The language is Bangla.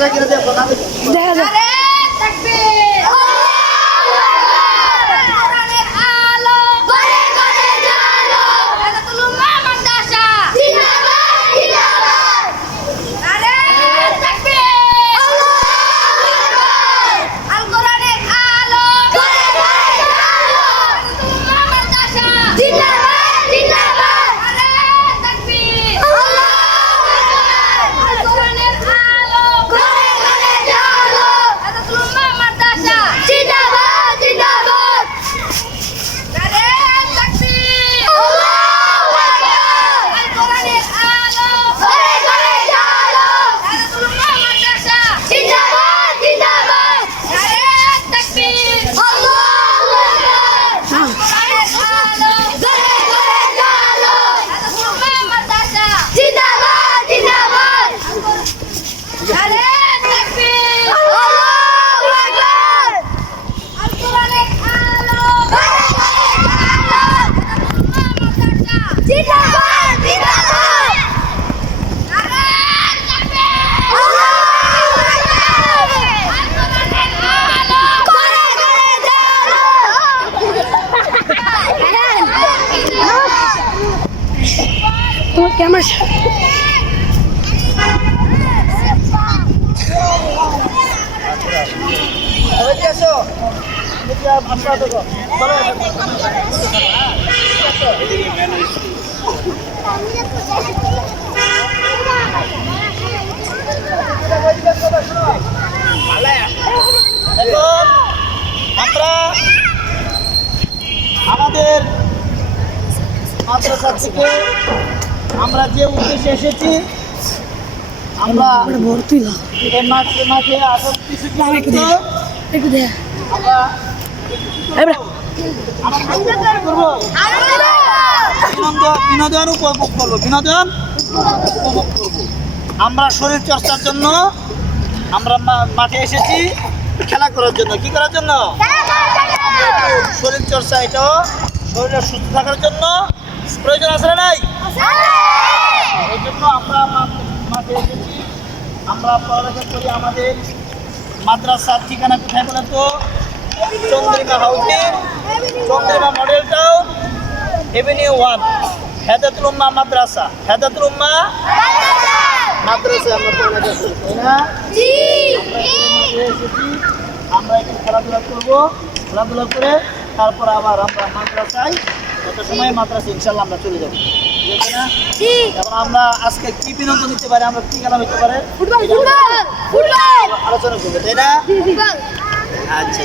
যায় কিনা দেখো না দেখা যায়। তোমার ক্যামেরা আমরা আমাদের মাদ্রাসা থেকে আমরা যে উদ্দেশ্যে এসেছি আমরা ভর্তি না এই মাঠে আসল কিছু একটু দেখা আমরা করবো বিনোদন উপভোগ করবো আমরা শরীর চর্চার জন্য আমরা মাঠে এসেছি খেলা করার জন্য। কি করার জন্য? শরীর চর্চা, এটাও শরীরের সুস্থ থাকার জন্য প্রয়োজন আছে না নাই? এই জন্য আমরা মাঠে এসেছি। আমরা পড়ালেখা করি। আমাদের মাদ্রাসার ঠিকানা কোথায় বলে তো? Chandrima housing, Chandrima model town, avenue 1, Hedayetul Ummah Madrasa. Hedayetul Ummah Madrasa আমরা পড়ালেখা করি, তাই না? আমরা একটু খেলাধুলা করবো, খেলাধুলা করে তারপর আবার আমরা মাদ্রাসায় একটা সময় মাদ্রাসা ইনশাল্লাহ আমরা চলে যাবো। এখন আমরা আজকে কি বিনোদন নিতে পারি, আমরা কি খেলা হইতে পারে আলোচনা করবো, তাই না? আচ্ছা।